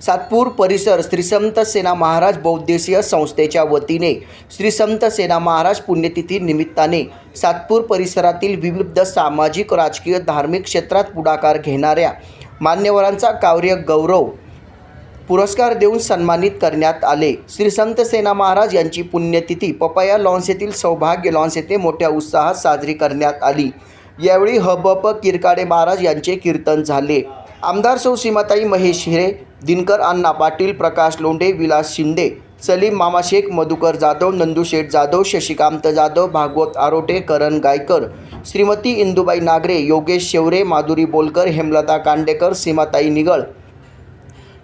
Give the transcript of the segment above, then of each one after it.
सातपूर परिसर श्रीसंत सेना महाराज बौद्धेशीय संस्थेच्या वतीने श्रीसंत सेना महाराज पुण्यतिथी निमित्ताने सातपूर परिसरातील विविध सामाजिक राजकीय धार्मिक क्षेत्रात पुढाकार घेणाऱ्या मान्यवरांचा कार्य गौरव पुरस्कार देऊन सन्मानित करण्यात आले. श्री संत सेना महाराज यांची पुण्यतिथी पपया लॉन्स येथील सौभाग्य लॉन्स येथे मोठ्या उत्साहात साजरी करण्यात आली. यावेळी हबप किरकाडे महाराज यांचे कीर्तन झाले. आमदार सौ सीमाताई महेश हिरे दिनकर अण्णा पाटील प्रकाश लोंढे विलास शिंदे सलीम मामा शेख मधुकर जाधव नंदुशेठ जाधव शशिकांत जाधव भागवत आरोटे करण गायकर श्रीमती इंदुबाई नागरे योगेश शेवरे माधुरी बोलकर हेमलता कांडेकर सीमाताई निगळ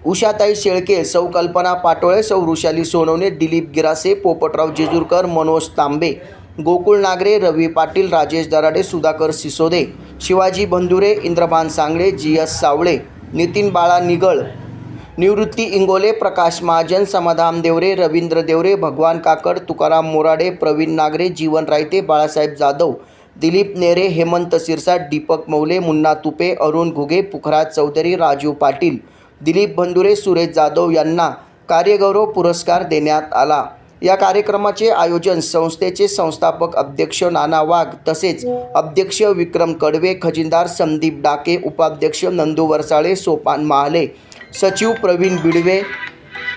उषाताई शेळके सौ कल्पना पाटोळे सौ ऋषाली सोनवणे दिलीप गिरासे पोपटराव जेजूरकर मनोज तांबे गोकुळ नागरे रवी पाटील राजेश दराडे सुधाकर सिसोदे शिवाजी बंधुरे इंद्रभान सांगळे जी एस सावळे नितीन बाळा निगळ निवृत्ती इंगोले प्रकाश महाजन समाधान देवरे रवींद्र देवरे भगवान काकड तुकाराम मोराडे प्रवीण नागरे जीवन रायते बाळासाहेब जाधव दिलीप नेरे हेमंत सिरसाट दीपक मौले मुन्ना तुपे अरुण घुगे पुखराज चौधरी राजीव पाटील दिलीप बंधुरे सुरेश जाधव यांना कार्यगौरव पुरस्कार देण्यात आला. या कार्यक्रमाचे आयोजन संस्थेचे संस्थापक अध्यक्ष नाना वाघ तसेच अध्यक्ष विक्रम कडवे खजिनदार संदीप डाके उपाध्यक्ष नंदू वरसाळे सोपान महाले सचिव प्रवीण बिडवे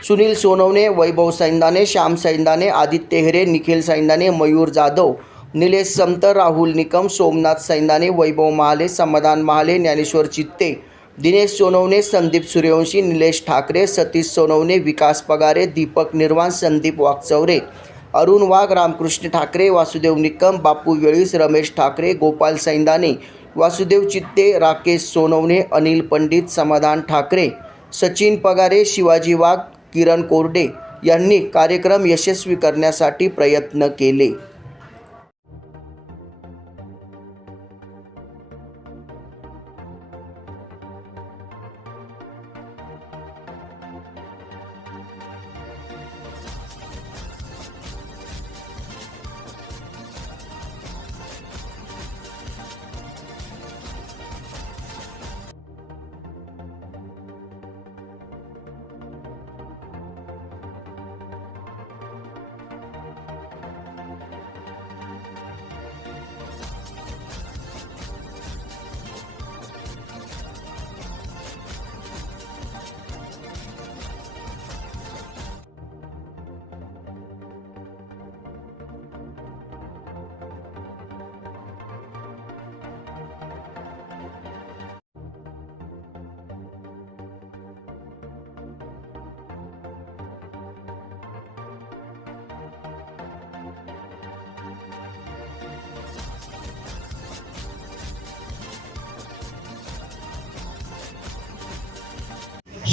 सुनील सोनवणे वैभव सैंदाने श्याम सैंदाने आदित्य हेरे निखिल सैंदाने मयूर जाधव निलेश समत राहुल निकम सोमनाथ सैंदाने वैभव महाले समाधान महाले ज्ञानेश्वर चित्ते दिनेश सोनवणे संदीप सूर्यवंशी निलेश ठाकरे सतीश सोनवणे विकास पगारे दीपक निर्वाण संदीप वाकचौरे अरुण वाघ रामकृष्ण ठाकरे वासुदेव निकम बापू वेळीस रमेश ठाकरे गोपाल सैंदाने वासुदेव चित्ते राकेश सोनवणे अनिल पंडित समाधान ठाकरे सचिन पगारे शिवाजी वाघ किरण कोरडे यांनी कार्यक्रम यशस्वी करण्यासाठी प्रयत्न केले.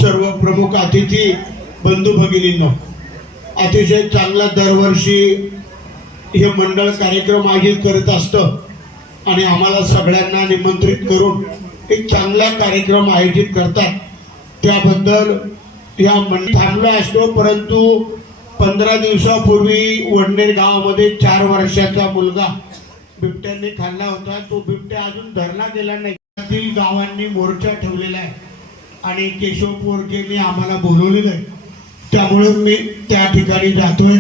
सर्व प्रमुख अतिथी बंधू भगिनींनो अतिशय चांगला दरवर्षी हे मंडळ कार्यक्रम आयोजित करत असतं आणि आम्हाला सगळ्यांना निमंत्रित करून एक चांगला कार्यक्रम आयोजित करतात. त्याबद्दल या मंड थांबलो असतो परंतु पंधरा दिवसापूर्वी वडनेर गावामध्ये चार वर्षाचा मुलगा बिबट्याने खाल्ला होता. तो बिबट्या अजून धरला गेला नाही. त्यातील गावांनी मोर्चा ठेवलेला आहे. आणि केशव पोरकेने आम्हाला बोलवलेलं आहे. त्यामुळे मी त्या ठिकाणी जातोय.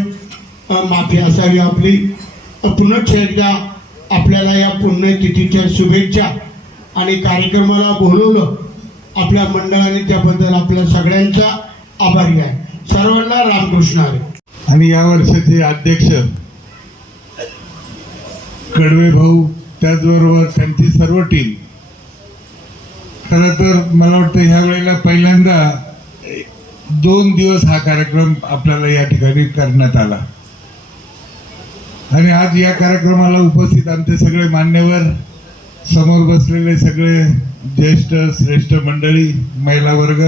माफी असावी आपली. अ, पुनश्च एकदा आपल्याला या पुण्यतिथीच्या शुभेच्छा आणि कार्यक्रमाला बोलवलं. आपल्या मंडळाने त्याबद्दल आपल्या सगळ्यांचा आभारी आहे. सर्वांना रामकृष्ण आहे आणि या वर्षाचे अध्यक्ष कडवे भाऊ त्याचबरोबर त्यांची सर्व टीम खरं तर मला वाटतं ह्या वेळेला पहिल्यांदा दोन दिवस हा कार्यक्रम आपल्याला या ठिकाणी करण्यात आला. आणि आज या कार्यक्रमाला उपस्थित आमचे सगळे मान्यवर समोर बसलेले सगळे ज्येष्ठ श्रेष्ठ मंडळी महिला वर्ग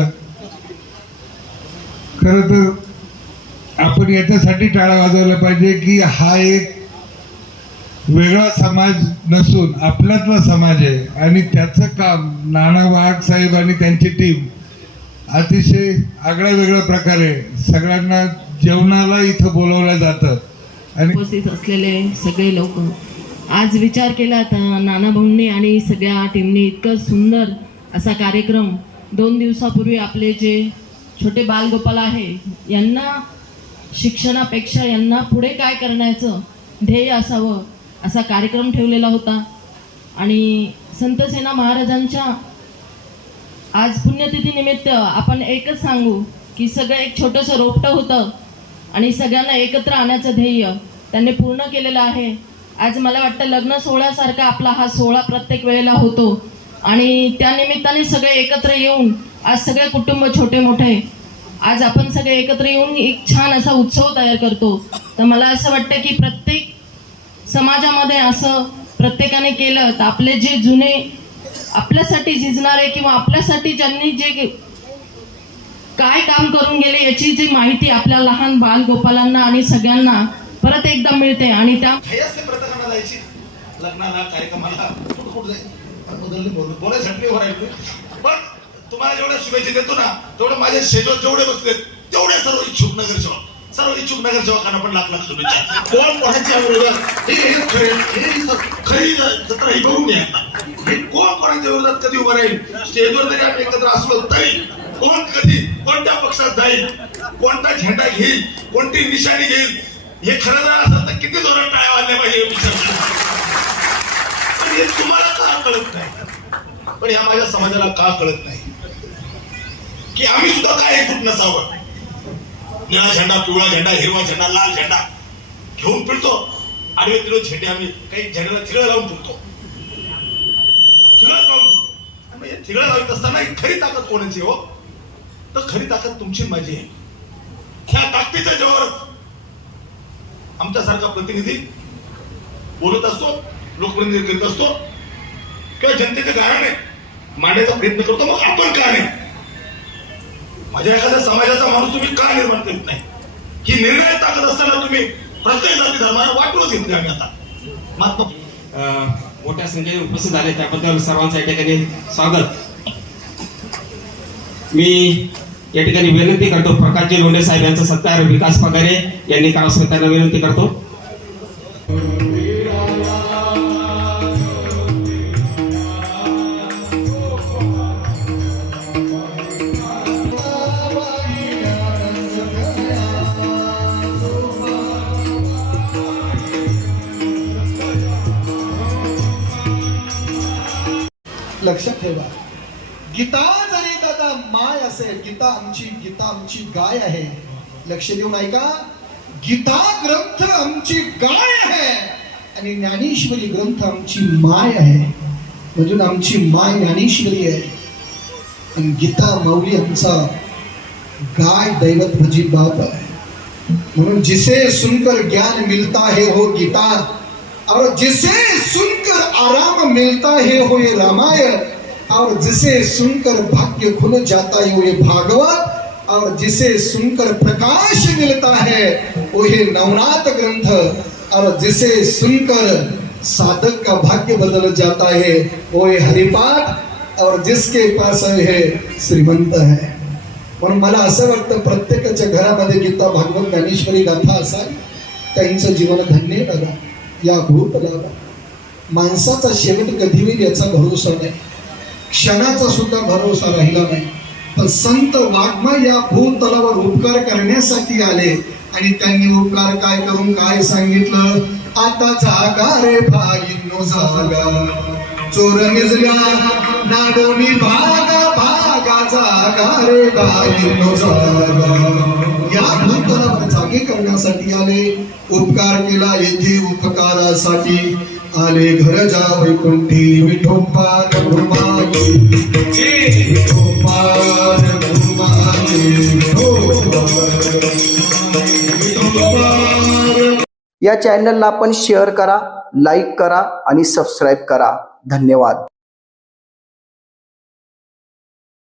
खरं तर आपण याच्यासाठी टाळा वाजवला पाहिजे की हा एक वेगळा समाज नसून आपल्यातला समाज आहे. आणि त्याचं काम नाना वाघ साहेब आणि त्यांची टीम अतिशय आगळ्या वेगळ्या प्रकारे सगळ्यांना जेवणाला इथं बोलवलं जातं. आणि उपस्थित असलेले सगळे लोक. आज विचार केला तर नाना भाऊंनी आणि सगळ्या टीमनी इतकं सुंदर असा कार्यक्रम. दोन दिवसापूर्वी आपले जे छोटे बालगोपाल आहे यांना शिक्षणापेक्षा यांना पुढे काय करण्याचं ध्येय असावं असा कार्यक्रम ठेवलेला होता. आणि संतसेना महाराजांच्या आज पुण्यतिथीनिमित्त आपण एकच सांगू की सगळं एक छोटंसं रोपटं होतं आणि सगळ्यांना एकत्र आणण्याचं ध्येय त्यांनी पूर्ण केलेलं आहे. आज मला वाटतं लग्न सोहळ्यासारखा आपला हा सोहळा प्रत्येक वेळेला होतो. आणि त्यानिमित्ताने सगळे एकत्र येऊन आज सगळे कुटुंब छोटे मोठे आज आपण सगळे एकत्र येऊन एक छान असा उत्सव तयार करतो. तर मला असं वाटतं की प्रत्येक समाजामध्ये असं प्रत्येकाने केलं तर आपले जे जुने आपल्यासाठी झिजणारे किंवा आपल्यासाठी ज्यांनी जे काय काम करून गेले याची जी माहिती आपल्या लहान बाल गोपालांना आणि सगळ्यांना परत एकदा मिळते आणि त्या लग्नाला कार्यक्रमाला. पण तुम्हाला जेवढ्या शुभेच्छा देतो ना तेवढं माझे शेजवर जेवढे बसले तेवढे सर्व इच्छुक नगर सर्व इच्छुक नगर सेवकांना पण लाख लाख शुभेच्छा. कोण कोणाच्या विरोधात हे हे खरे हे खरी जत्रा ही बघून घ्या हे कोण कोणाच्या विरोधात कधी उभं राहील? स्टेजवर जरी आम्ही एकत्र असलो तरी कोण कधी कोणत्या पक्षात जाईल? कोणता झेंडा घेईल? कोणती निशाणी घेईल? हे खरं जर असेल तर किती जोरात टाळ्या वाजल्या पाहिजे हे पण हे तुम्हाला का कळत नाही? पण ह्या माझ्या समाजाला का कळत नाही? की आम्ही सुद्धा काय एकूट नसावं? निळा झेंडा पिवळा झेंडा हिरवा झेंडा लाल झेंडा घेऊन फिरतो. आडवे तिरो झेंडे आम्ही काही झेंड्याला थिगळं लावून फिरतो. थिगळं लावून फिरतो. आणि हे लावत असताना खरी ताकद कोणाची हो? तर खरी ताकद तुमची माझी आहे. ह्या ताकदीच्या जोरावरच आमच्यासारखा प्रतिनिधी बोलत असतो लोकप्रतिनिधी करीत असतो. किंवा जनतेचे आहे. मांडण्याचा प्रयत्न करतो मग आपण का नाही? माझ्या एखाद्या समाजाचा माणूस तुम्ही का निर्माण करीत नाही? ही निर्णय टाकत असताना तुम्ही प्रत्येक जाती धर्माला वाटूनच घेतली आम्ही आता. महात्मा मोठ्या संख्येने उपस्थित झाले त्याबद्दल सर्वांचं या ठिकाणी स्वागत. मी या ठिकाणी विनंती करतो प्रकाशजी लोंढे साहेब यांचा सत्कार विकास पगारे यांनी करावं विनंती करतो. लक्षात ठेवा. गीता जरी दादा माय असेल गीता आमची गीता आमची गाय आहे. लक्ष देऊन ऐका. गीता ग्रंथ आमची गाय आहे आणि ज्ञानेश्वरी ग्रंथ आमची माय आहे. म्हणून आमची माय ज्ञानेश्वरी आहे. आणि गीता माऊली आमचा गाय दैवत भजी बाप आहे. म्हणून जिसे सुनकर ज्ञान मिलता है हो गीता. और जिसे सुनकर आराम मिलता है हो ये रामायण, और जिसे सुनकर भाग्य खुल जाता है वो ये भागवत, और जिसे सुनकर प्रकाश मिलता है वो ये नवनाथ ग्रंथ, और जिसे सुनकर साधक का भाग्य बदल जाता है वो ये हरिपाठ, और जिसके पास है श्रीमंत है। म्हणून मला असं वाटतं प्रत्येकाच्या घरामध्ये गीता, भागवत, ज्ञानेश्वरी, गाथा असावी, त्यांचं जीवन धन्य करा या भूतलाला माणसाचा शेवट कधी होईल याचा भरोसा नाही. क्षणाचा सुद्धा भरोसा राहिला नाही. पण संत वाग्मय या भूतलावर उपकार करण्यासाठी आले आणि त्यांनी उपकार काय करून काय सांगितलं? आता जागा रे भाई नो जागा. चोर निजल्या नाडोनी भागा भागा. जागा रे जागा या भूतलावर जागे करण्यासाठी आले उपकार केला येथे उपकारासाठी आले. घर जा वैकुंठी विठोपार या चॅनलला आपण शेअर करा लाईक करा आणि सबस्क्राईब करा. धन्यवाद.